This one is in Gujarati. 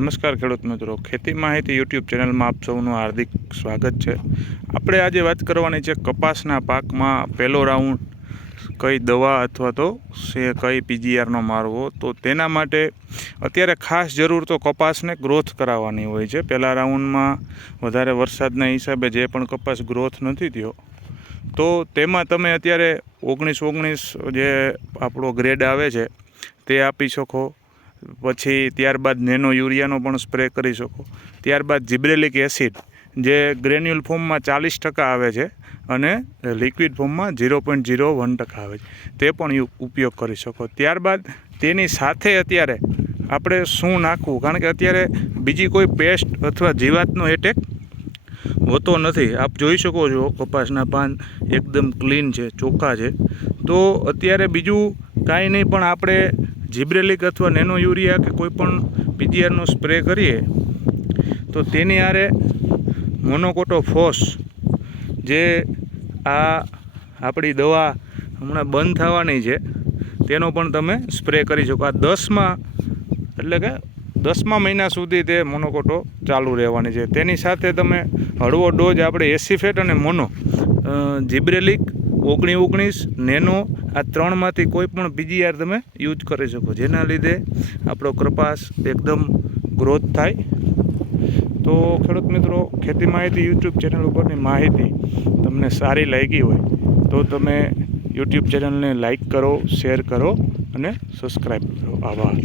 નમસ્કાર ખેડૂત મિત્રો, ખેતી માહિતી યુટ્યુબ ચેનલમાં આપ સૌનું હાર્દિક સ્વાગત છે। આપણે આજે વાત કરવાની છે કપાસના પાકમાં પહેલો રાઉન્ડ કઈ દવા અથવા તો કઈ પીજીઆરનો મારવો। તો તેના માટે અત્યારે ખાસ જરૂર તો કપાસને ગ્રોથ કરાવવાની હોય છે। પહેલા રાઉન્ડમાં વધારે વરસાદના હિસાબે જે પણ કપાસ ગ્રોથ નથી થયો તો તેમાં તમે અત્યારે 19-19 જે આપણો ગ્રેડ આવે છે તે આપી શકો। પછી ત્યારબાદ નેનો યુરિયાનો પણ સ્પ્રે કરી શકો। ત્યારબાદ જિબ્રેલિક એસિડ જે ગ્રેન્યુલ ફોર્મમાં 40% આવે છે અને લિક્વિડ ફોર્મમાં 0.01% આવે છે, તે પણ ઉપયોગ કરી શકો। ત્યારબાદ તેની સાથે અત્યારે આપણે શું નાખવું, કારણ કે અત્યારે બીજી કોઈ પેસ્ટ અથવા જીવાતનો એટેક હોતો નથી। આપ જોઈ શકો છો કપાસના પાન એકદમ ક્લીન છે, ચોખ્ખા છે। તો અત્યારે બીજું કાંઈ નહીં, પણ આપણે જિબ્રેલિક અથવા નેનો યુરિયા કે કોઈ પણ પીજીઆરનો સ્પ્રે કરીએ તો તેની હારે મોનોકોટો ફોસ જે આ આપણી દવા હમણાં બંધ થવાની છે તેનો પણ તમે સ્પ્રે કરી શકો। આ 10મા મહિના સુધી તે મોનોકોટો ચાલુ રહેવાની છે। તેની સાથે તમે હળવો ડોઝ આપણે એસિફેટ અને મોનો જિબ્રેલિક 19-19 નેનો આ ત્રણમાંથી કોઈ પણ પીજીઆર તમે યુઝ કરી શકો, જેના લીધે આપણો કપાસ એકદમ ગ્રોથ થાય। તો ખેડૂત મિત્રો, ખેતી માહિતી યુટ્યુબ ચેનલ ઉપરની માહિતી તમને સારી લાગી હોય તો તમે યુટ્યુબ ચેનલને લાઈક કરો, શેર કરો અને સબસ્ક્રાઈબ કરો। આભાર।